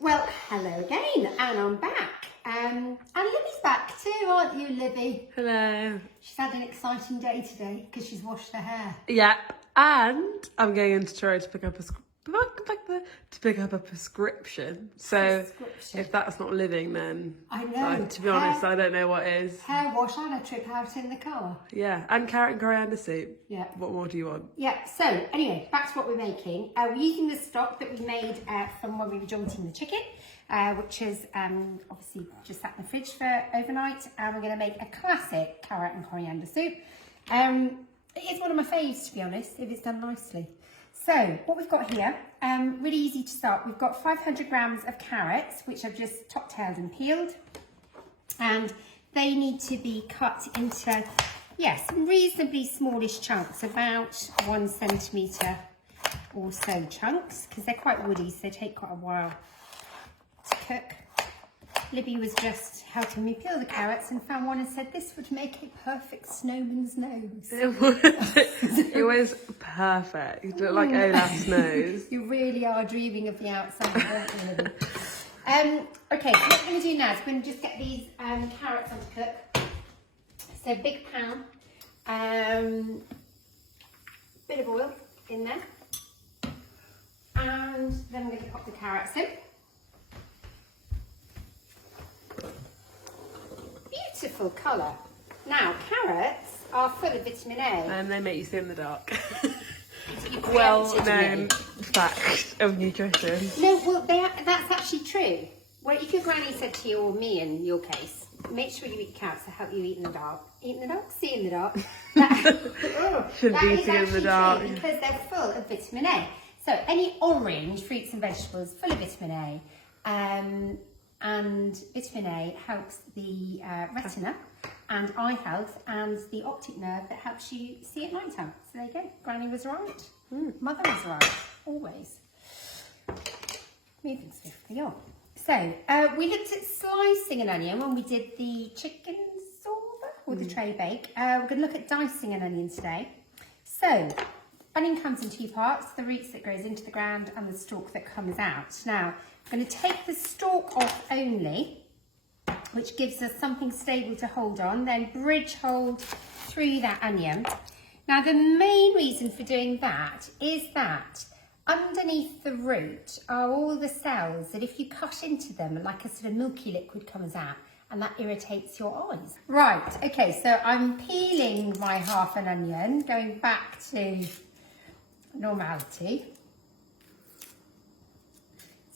Well, hello again, and I'm back. And Libby's back too, aren't you, Libby? Hello. She's had an exciting day today because she's washed her hair. Yep, and I'm going into Truro to pick up a prescription. So if that's not living, then I know. To be honest, I don't know what is. Hair wash and a trip out in the car. Yeah, and carrot and coriander soup. Yeah. What more do you want? Yeah. So anyway, back to what we're making. We're using the stock that we made from when we were jaunting the chicken, which is obviously just sat in the fridge for overnight. And we're going to make a classic carrot and coriander soup. It is one of my faves, to be honest, if it's done nicely. So what we've got here, really easy to start. We've got 500 grams of carrots, which I've just top-tailed and peeled. And they need to be cut into, some reasonably smallish chunks, about 1 centimetre or so chunks, because they're quite woody, so they take quite a while to cook. Libby was just helping me peel the carrots and found one and said this would make a perfect snowman's nose. It was perfect. It looked like Olaf's nose. You really are dreaming of the outside, aren't you, Libby? Okay, so what we're going to do now is we're going to just get these carrots on to cook. So big pan, bit of oil in there, and then we're going to pop the carrots in. Beautiful colour. Now, carrots are full of vitamin A. And they make you see in the dark. Well Well-known fact of nutrition. No, well, that's actually true. Well, if your granny said to you, or me in your case, make sure you eat carrots to help you eat in the dark. Eat in the dark? See in the dark. Shouldn't be seen in the dark. True because they're full of vitamin A. So any orange fruits and vegetables full of vitamin A. And vitamin A helps the retina and eye health and the optic nerve that helps you see at night time. So there you go. Granny was right. Mother was right. Always. Moving swiftly on. So we looked at slicing an onion when we did the chicken sauver or the tray bake. We're going to look at dicing an onion today. So onion comes in 2 parts, the roots that goes into the ground and the stalk that comes out. Now, I'm going to take the stalk off only, which gives us something stable to hold on, then bridge hold through that onion. Now, the main reason for doing that is that underneath the root are all the cells that if you cut into them, like a sort of milky liquid comes out, and that irritates your eyes. Right, okay, so I'm peeling my half an onion, going back to normality.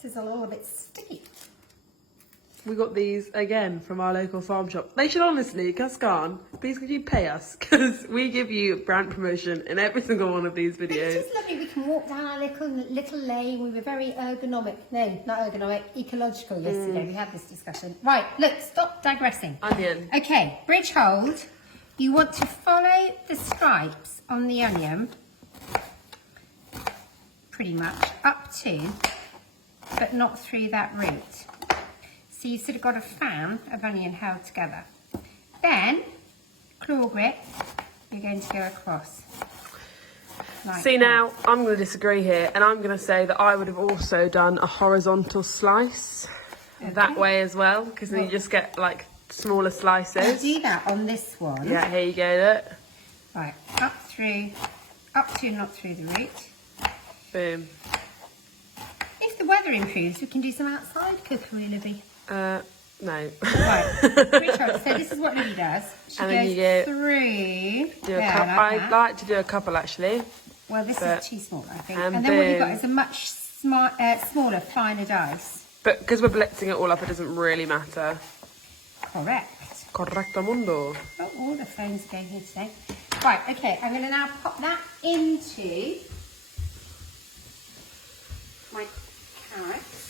This is a little bit sticky. We got these again from our local farm shop. They should honestly, Cascan, please could you pay us? Because we give you brand promotion in every single one of these videos. It's just lovely. We can walk down our little lane. We were very ergonomic. No, not ergonomic. Ecological yesterday. We had this discussion. Right, look, stop digressing. Onion. Okay, bridge hold. You want to follow the stripes on the onion, pretty much, up to, but not through that root. So you've sort of got a fan of onion held together. Then, claw grip, you're going to go across. Like See that. now, I'm going to disagree here, and I'm going to say that I would have also done a horizontal slice that way as well, because then you just get like smaller slices. I'll do that on this one. Yeah, here you go, look. Right, up to not through the root. Boom. If the weather improves, we can do some outside cookery, Libby. No. Right, bridge hold. So this is what Libby does. She And goes then you get- through Do a there, couple. like I'd that. like to do a couple actually. Well, this but- is too small, I think. and And then what you've got boom. is a much smaller, finer dice. But because we're blitzing it all up, it doesn't really matter. Correct. Correcto mundo. Oh, all the phones going here today. Right, okay, I'm going to now pop that into my carrots.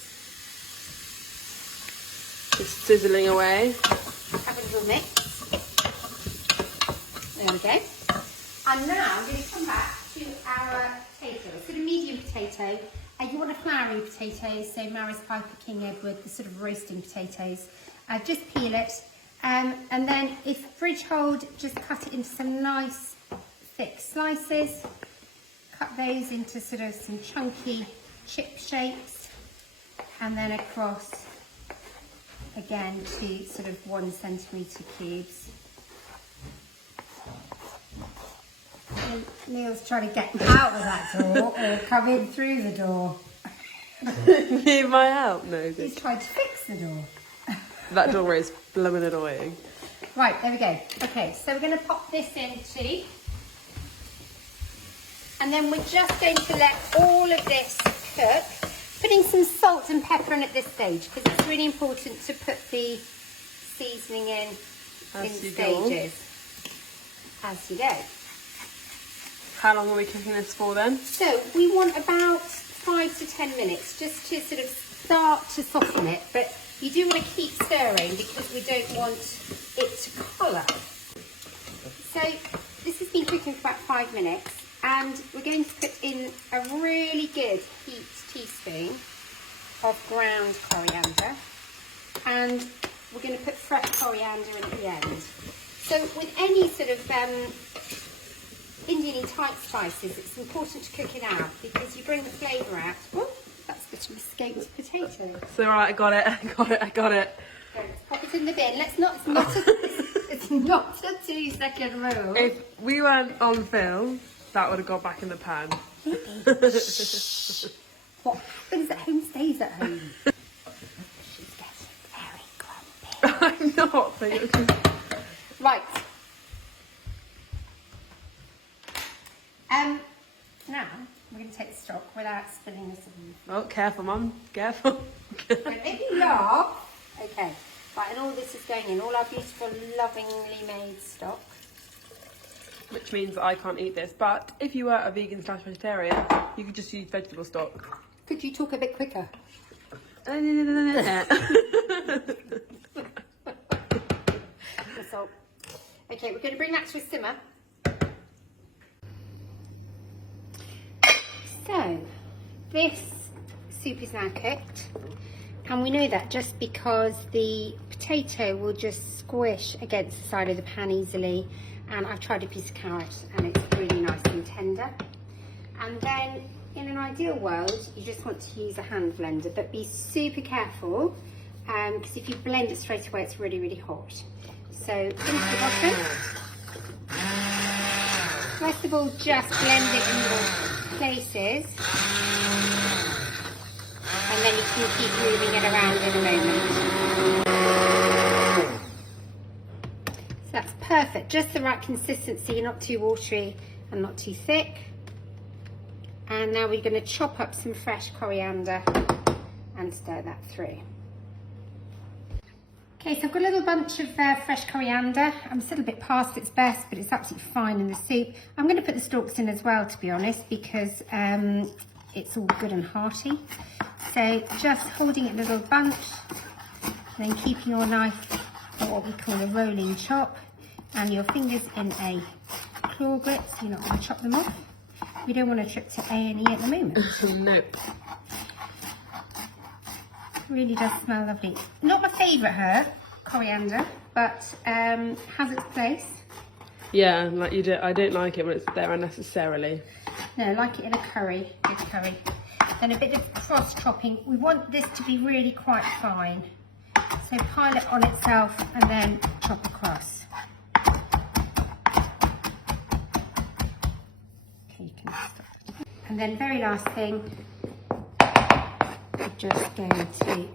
Just sizzling away. Have a little mix. There we go. And now I'm going to come back to our potatoes. Sort of medium potato. You want a floury potato, so Maris Piper, King Edward, the sort of roasting potatoes. Just peel it. And then if bridge hold, just cut it into some nice thick slices. Cut those into sort of some chunky chip shapes. and then across again to sort of 1 centimetre cubes. And Neil's trying to get out of that door or come in through the door. Need my help? No. He's trying to fix the door. That door is blooming annoying. Right, there we go. Okay, so we're going to pop this in too. And then we're just going to let all of this cook. Putting some salt and pepper in at this stage because it's really important to put the seasoning in stages as you go. How long are we cooking this for then? So we want about 5 to 10 minutes just to sort of start to soften it, but you do want to keep stirring because we don't want it to colour. So this has been cooking for about 5 minutes. And we're going to put in a really good heaped teaspoon of ground coriander. And we're going to put fresh coriander in at the end. So with any sort of Indian type spices, it's important to cook it out because you bring the flavour out. Oh, that's a bit of an escaped potato. So right, I got it. So let's pop it in the bin. It's not a 2-second rule. If we weren't on film, that would have gone back in the pan. What happens at home stays at home. She's getting very grumpy. I'm not. Right. Now we're going to take the stock without spilling this on. Oh, careful, Mum. Careful. Don't make me laugh. Okay. Right, and all this is going in. All our beautiful, lovingly made stock. Which means I can't eat this. But if you were a vegan/vegetarian, you could just use vegetable stock. Could you talk a bit quicker? Salt. Okay, we're going to bring that to a simmer. So, this soup is now cooked. And we know that just because the potato will just squish against the side of the pan easily. And I've tried a piece of carrot and it's really nice and tender. And then in an ideal world, you just want to use a hand blender, but be super careful because if you blend it straight away, it's really, really hot. So into the bottom. First of all, just blend it in your places. And then you can keep moving it around in a moment. So that's perfect, just the right consistency, not too watery and not too thick. And now we're going to chop up some fresh coriander and stir that through. Okay, so I've got a little bunch of fresh coriander. I'm still a bit past its best, but it's absolutely fine in the soup. I'm going to put the stalks in as well, to be honest, because it's all good and hearty. So just holding it in a little bunch, then keeping your knife at what we call a rolling chop, and your fingers in a claw grip, so you're not going to chop them off. We don't want a trip to A&E at the moment. Nope. Really does smell lovely. Not my favourite herb, coriander, but has its place. Yeah, like you do. I don't like it when it's there unnecessarily. No, I like it in a curry, good curry. Then a bit of cross chopping. We want this to be really quite fine. So pile it on itself and then chop across. Okay, you can stop. And then very last thing, we're just going to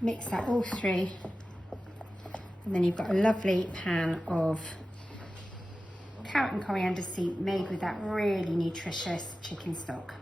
mix that all through. And then you've got a lovely pan of carrot and coriander soup made with that really nutritious chicken stock.